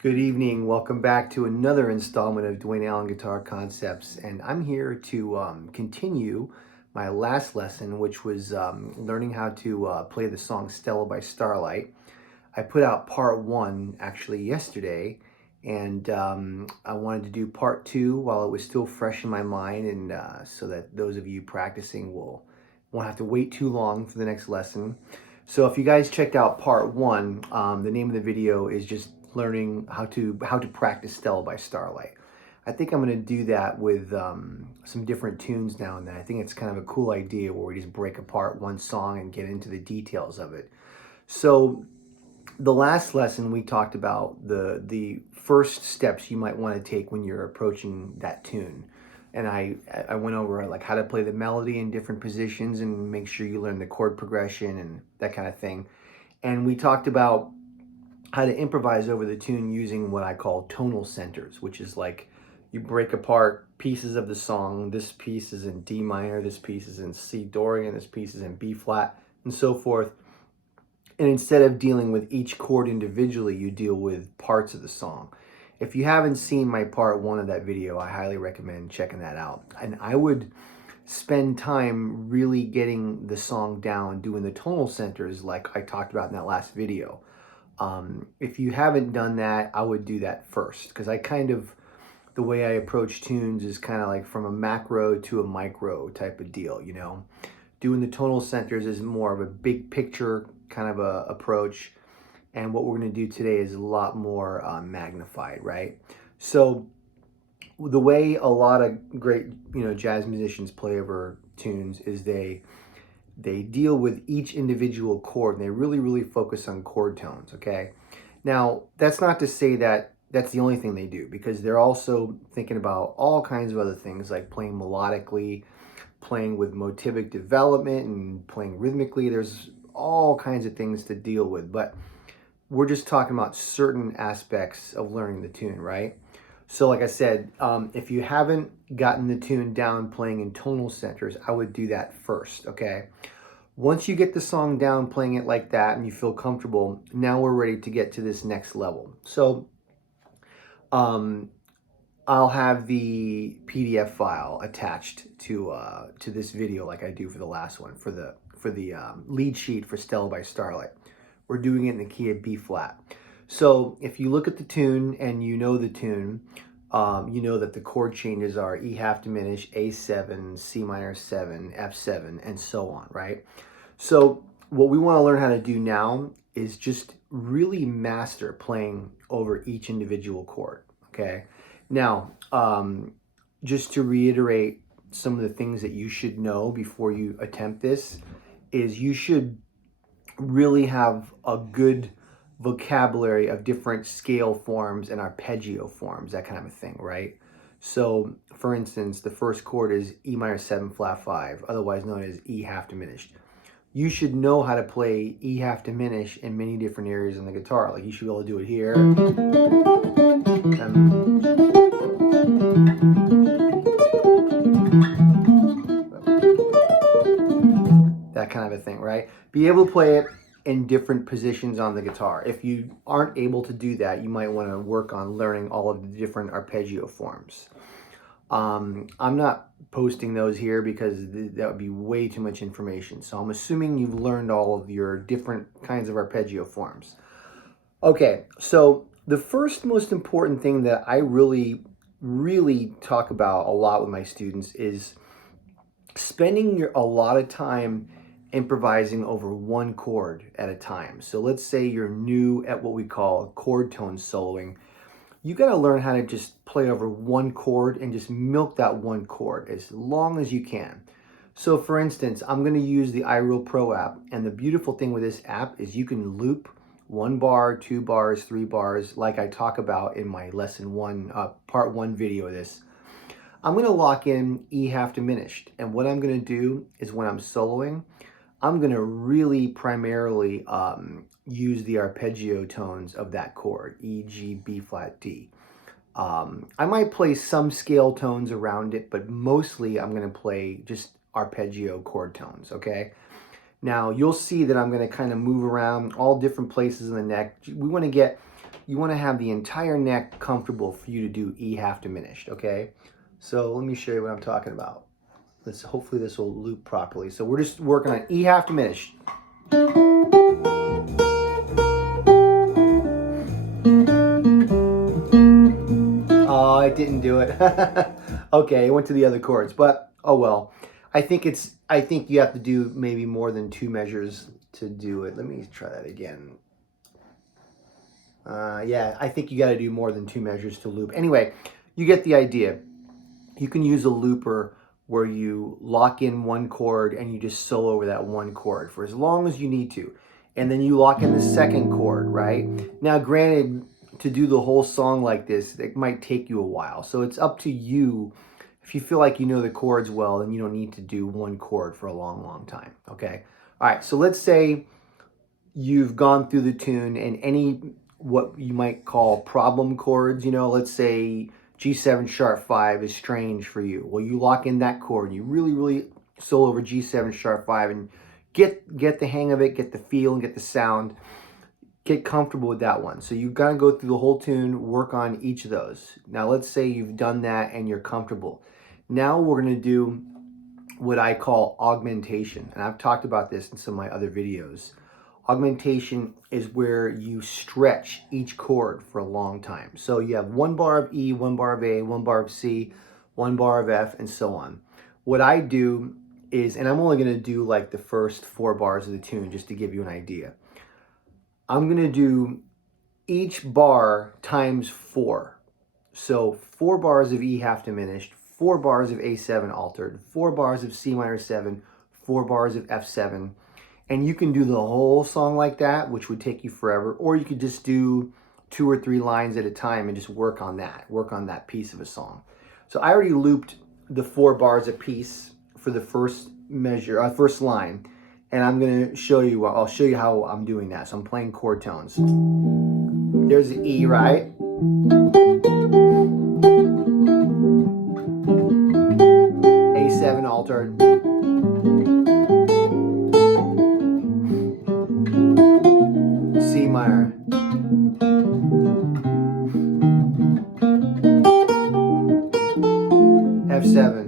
Good evening. Welcome back to another installment of Dwayne Allen Guitar Concepts. And I'm here to continue my last lesson, which was learning how to play the song Stella by Starlight. I put out part one actually yesterday, and I wanted to do part two while it was still fresh in my mind, and so that those of you practicing won't have to wait too long for the next lesson. So if you guys checked out part one, the name of the video is just learning how to practice Stella by Starlight. I think I'm going to do that with some different tunes now and then. I think it's kind of a cool idea where we just break apart one song and get into the details of it. So the last lesson we talked about the first steps you might want to take when you're approaching that tune. And I went over like how to play the melody in different positions and make sure you learn the chord progression and that kind of thing. And we talked about how to improvise over the tune using what I call tonal centers, which is like you break apart pieces of the song. This piece is in D minor, this piece is in C Dorian, this piece is in B flat, and so forth. And instead of dealing with each chord individually, you deal with parts of the song. If you haven't seen my part one of that video, I highly recommend checking that out. And I would spend time really getting the song down, doing the tonal centers like I talked about in that last video. If you haven't done that, I would do that first, because the way I approach tunes is kind of like from a macro to a micro type of deal, you know. Doing the tonal centers is more of a big picture kind of a approach, and what we're going to do today is a lot more magnified, right? So the way a lot of great, jazz musicians play over tunes is they deal with each individual chord, and they really focus on chord tones, okay? Now, that's not to say that that's the only thing they do, because they're also thinking about all kinds of other things like playing melodically, playing with motivic development, and playing rhythmically. There's all kinds of things to deal with, but we're just talking about certain aspects of learning the tune, right? So like I said, if you haven't gotten the tune down playing in tonal centers, I would do that first, okay? Once you get the song down playing it like that and you feel comfortable, now we're ready to get to this next level. So I'll have the PDF file attached to this video like I do for the last one, for the lead sheet for Stella by Starlight. We're doing it in the key of B flat. So if you look at the tune and you know the tune, you know that the chord changes are E half diminished, A7, C minor 7, F7, and so on, right? So what we want to learn how to do now is just really master playing over each individual chord, okay? Now, just to reiterate some of the things that you should know before you attempt this is you should really have a good vocabulary of different scale forms and arpeggio forms, that kind of a thing, right? So, for instance, the first chord is E minor 7 flat 5, otherwise known as E half diminished. You should know how to play E half diminished in many different areas on the guitar. Like you should be able to do it here. That kind of a thing, right? Be able to play it in different positions on the guitar. If you aren't able to do that, you might want to work on learning all of the different arpeggio forms. I'm not posting those here because that would be way too much information. So I'm assuming you've learned all of your different kinds of arpeggio forms. Okay, so the first most important thing that I really talk about a lot with my students is spending a lot of time improvising over one chord at a time. So let's say you're new at what we call chord tone soloing. You got to learn how to just play over one chord and just milk that one chord as long as you can. So for instance, I'm going to use the iReal Pro app, and the beautiful thing with this app is you can loop 1 bar, 2 bars, 3 bars, like I talk about in my lesson one, part one video of this. I'm going to lock in E half diminished, and what I'm going to do is when I'm soloing, I'm going to really primarily use the arpeggio tones of that chord, E, G, B flat, D. I might play some scale tones around it, but mostly I'm going to play just arpeggio chord tones, okay? Now, you'll see that I'm going to kind of move around all different places in the neck. We want to get you want to have the entire neck comfortable for you to do E half diminished, okay? So let me show you what I'm talking about. Hopefully this will loop properly. So we're just working on E half diminished. Oh, it didn't do it. Okay, it went to the other chords, but oh well. I think you have to do maybe more than 2 measures to do it. Let me try that again. Yeah, I think you got to do more than 2 measures to loop. Anyway, you get the idea. You can use a looper where you lock in one chord and you just solo over that one chord for as long as you need to. And then you lock in the second chord, right? Now, granted, to do the whole song like this, it might take you a while. So it's up to you. If you feel like you know the chords well, then you don't need to do one chord for a long, long time, okay? All right, so let's say you've gone through the tune and any what you might call problem chords, you know, let's say G7 sharp 5 is strange for you. Well, you lock in that chord. You really solo over G7 sharp 5 and get the hang of it, get the feel and get the sound. Get comfortable with that one. So you've got to go through the whole tune, work on each of those. Now, let's say you've done that and you're comfortable. Now we're going to do what I call augmentation. And I've talked about this in some of my other videos. Augmentation is where you stretch each chord for a long time. So you have 1 bar of E, 1 bar of A, 1 bar of C, 1 bar of F, and so on. What I do is, and I'm only going to do like the first 4 bars of the tune just to give you an idea. I'm going to do each bar times 4. So 4 bars of E half diminished, 4 bars of A7 altered, 4 bars of C minor 7, 4 bars of F7. And you can do the whole song like that, which would take you forever, or you could just do 2 or 3 lines at a time and just work on that piece of a song. So I already looped the 4 bars a piece for the first measure, first line, and I'm gonna show you. I'll show you how I'm doing that. So I'm playing chord tones. There's the E, right? A7 altered. C minor. F7.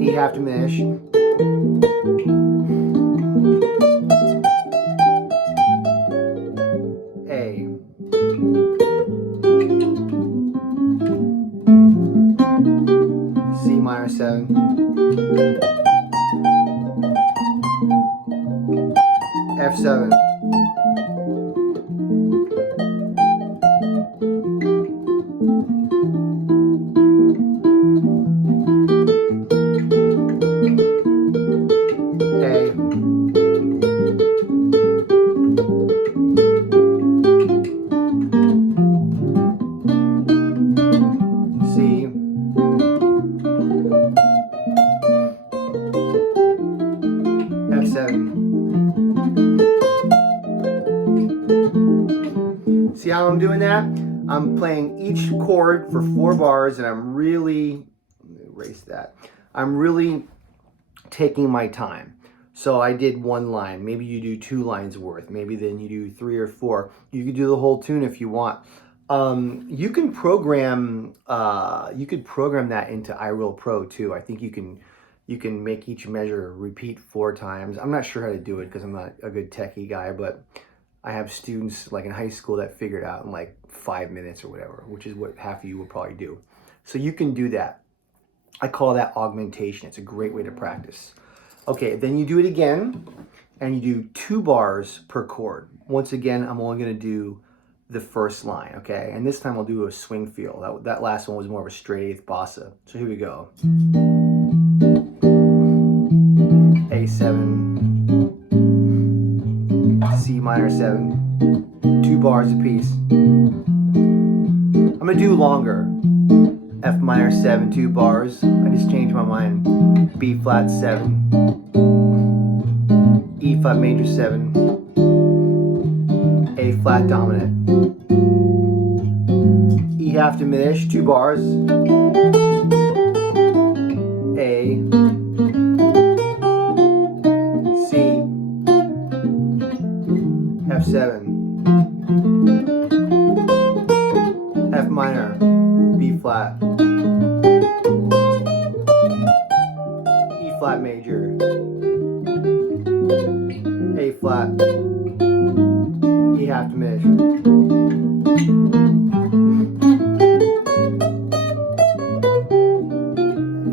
E half diminished. A. C minor 7. F7. A. C. F7. See how I'm doing that? I'm playing each chord for 4 bars and I'm really, let me erase that. I'm really taking my time. So I did 1 line, maybe you do 2 lines worth, maybe then you do 3 or 4. You could do the whole tune if you want. You can program, you could program that into iReal Pro too. I think you can make each measure repeat 4 times. I'm not sure how to do it because I'm not a good techie guy, but I have students like in high school that figure it out in like 5 minutes or whatever, which is what half of you will probably do. So you can do that. I call that augmentation. It's a great way to practice. Okay, then you do it again, and you do 2 bars per chord. Once again, I'm only going to do the first line, okay? And this time I'll do a swing feel. That last one was more of a straight 8th bossa. So here we go. A7, C minor 7, 2 bars apiece. I'm going to do longer. F minor 7, 2 bars. I just changed my mind. B flat 7, E flat major 7, A flat dominant, E half diminished, 2 bars, A, C, F7, F minor, B flat, E flat major, A flat, E half diminished,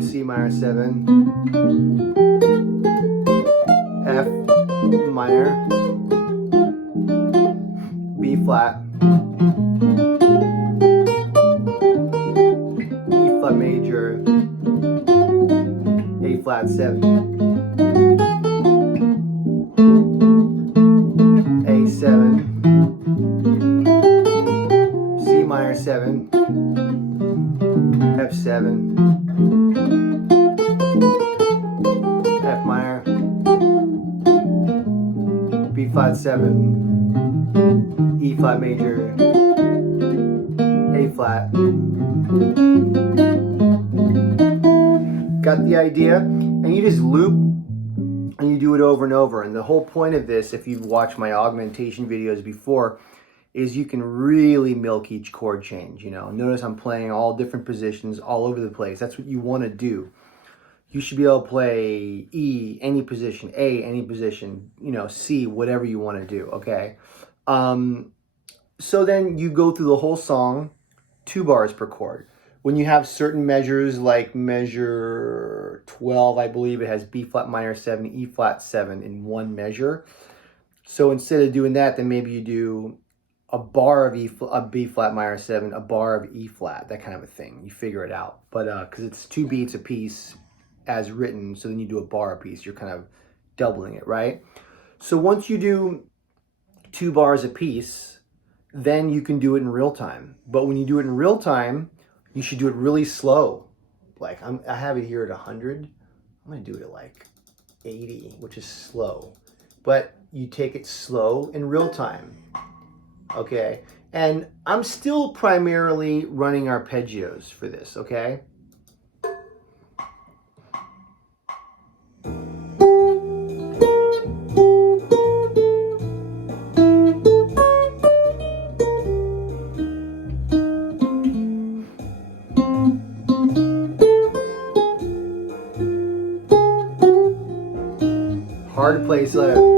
C minor 7, F minor, B flat, E flat major, A flat 7, A7, C minor 7, F7, F minor, B flat 7, E flat major, A flat. Got the idea? And you just loop and you do it over and over. And the whole point of this, if you've watched my augmentation videos before, is you can really milk each chord change. You know, notice I'm playing all different positions all over the place. That's what you want to do. You should be able to play E, any position, A, any position, you know, C, whatever you want to do, okay? So then you go through the whole song, 2 bars per chord. When you have certain measures, like measure 12, I believe it has B flat minor 7, E flat 7 in one measure. So instead of doing that, then maybe you do a bar of B flat minor 7, a bar of E flat, that kind of a thing. You figure it out. But because it's 2 beats a piece as written, so then you do a bar a piece, you're kind of doubling it, right? So once you do 2 bars a piece, then you can do it in real time. But when you do it in real time, you should do it really slow. Like I have it here at 100. I'm gonna do it at like 80, which is slow. But you take it slow in real time, okay? And I'm still primarily running arpeggios for this, okay? Hard to play slow.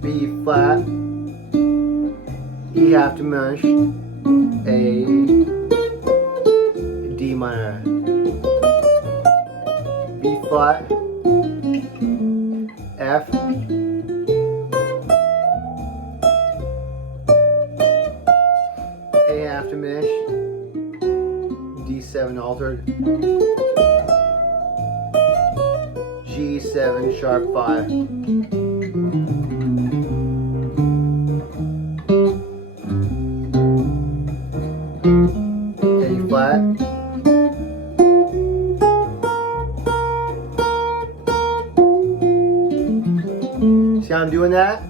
B flat, E half diminished, A, D minor, B flat, F, A half diminished, D7 altered, G7 sharp 5, A flat, see how I'm doing that?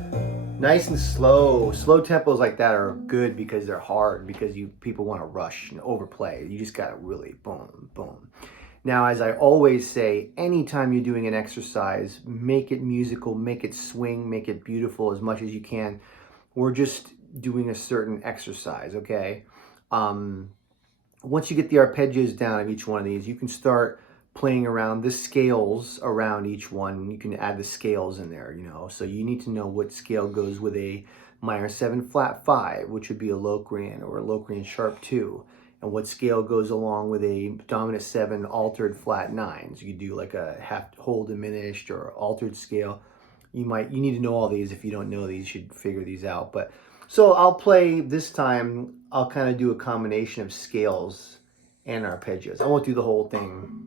Nice and slow. Slow tempos like that are good because they're hard, because people want to rush and overplay. You just got to really boom, boom. Now, as I always say, anytime you're doing an exercise, make it musical, make it swing, make it beautiful as much as you can. We're just doing a certain exercise, okay? Once you get the arpeggios down of each one of these, you can start playing around the scales around each one. You can add the scales in there, you know. So you need to know what scale goes with a minor 7 flat 5, which would be a Locrian, or a Locrian sharp 2. And what scale goes along with a dominant 7 altered flat 9. So you do like a half whole diminished or altered scale. You need to know all these. If you don't know these, you should figure these out. But so I'll play this time, I'll kind of do a combination of scales and arpeggios. I won't do the whole thing.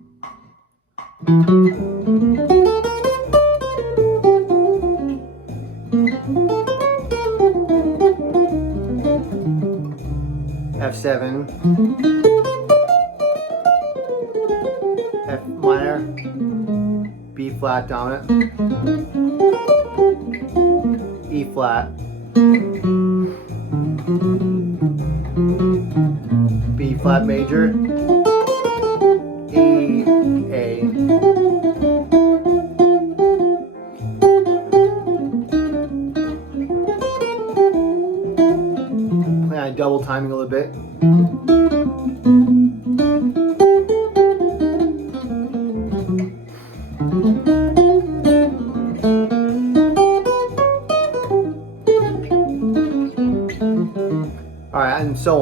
F7, F minor, B flat dominant, E flat, B flat major, E, A,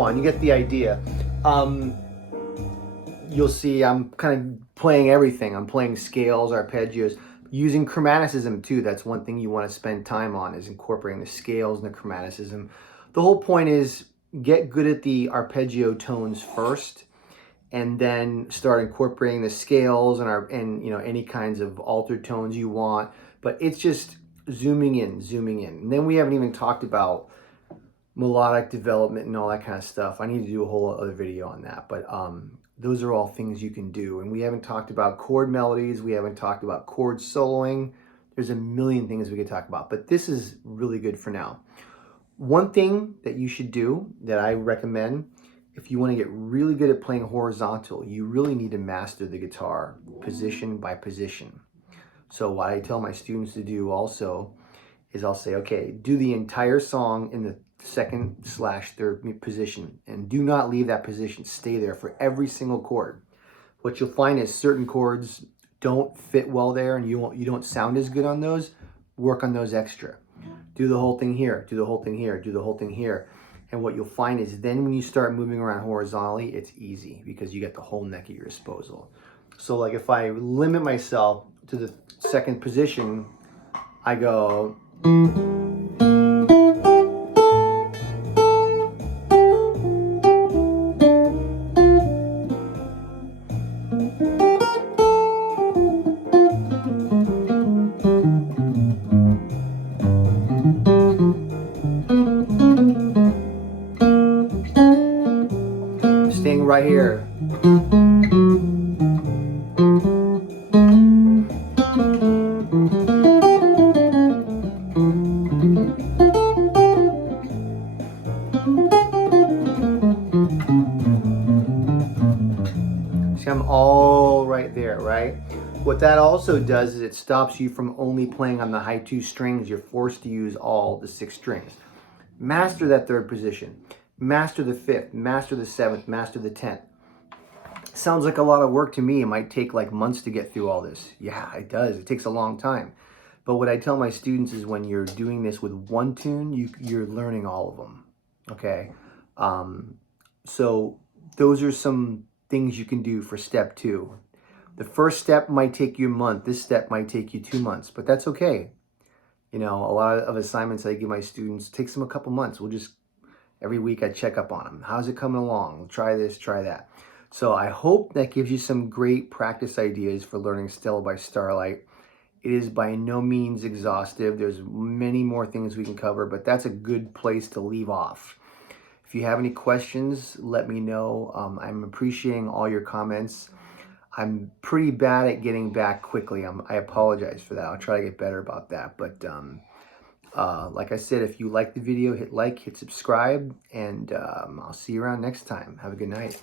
on. You get the idea. You'll see I'm kind of playing everything. I'm playing scales, arpeggios, using chromaticism too. That's one thing you want to spend time on, is incorporating the scales and the chromaticism. The whole point is get good at the arpeggio tones first, and then start incorporating the scales and you know, any kinds of altered tones you want. But it's just zooming in. And then we haven't even talked about melodic development and all that kind of stuff. I need to do a whole other video on that. But those are all things you can do. And we haven't talked about chord melodies. We haven't talked about chord soloing. There's a million things we could talk about, but this is really good for now. One thing that you should do that I recommend, if you want to get really good at playing horizontal, you really need to master the guitar position by position. So what I tell my students to do also is I'll say, okay, do the entire song in the second/third position, and do not leave that position. Stay there for every single chord. What you'll find is certain chords don't fit well there, and you don't sound as good on those. Work on those extra. Do the whole thing here, do the whole thing here, do the whole thing here. And what you'll find is then when you start moving around horizontally, it's easy because you get the whole neck at your disposal. So like if I limit myself to the second position, I go. Staying right here. See, I'm all right there, right? What that also does is it stops you from only playing on the high 2 strings. You're forced to use all the 6 strings. Master that third position. Master the 5th, master the 7th, master the 10th. Sounds like a lot of work to me. It might take like months to get through all this. Yeah, it does. It takes a long time. But what I tell my students is when you're doing this with one tune, you're learning all of them. Okay? So those are some things you can do for step 2. The first step might take you a month. This step might take you 2 months, but that's okay. You know, a lot of assignments I give my students takes them a couple months. We'll just, every week I check up on them. How's it coming along? We'll try this, try that. So I hope that gives you some great practice ideas for learning Stella by Starlight. It is by no means exhaustive. There's many more things we can cover, but that's a good place to leave off. If you have any questions, let me know. I'm appreciating all your comments. I'm pretty bad at getting back quickly. I apologize for that. I'll try to get better about that. But like I said, if you like the video, hit like, hit subscribe, and I'll see you around next time. Have a good night.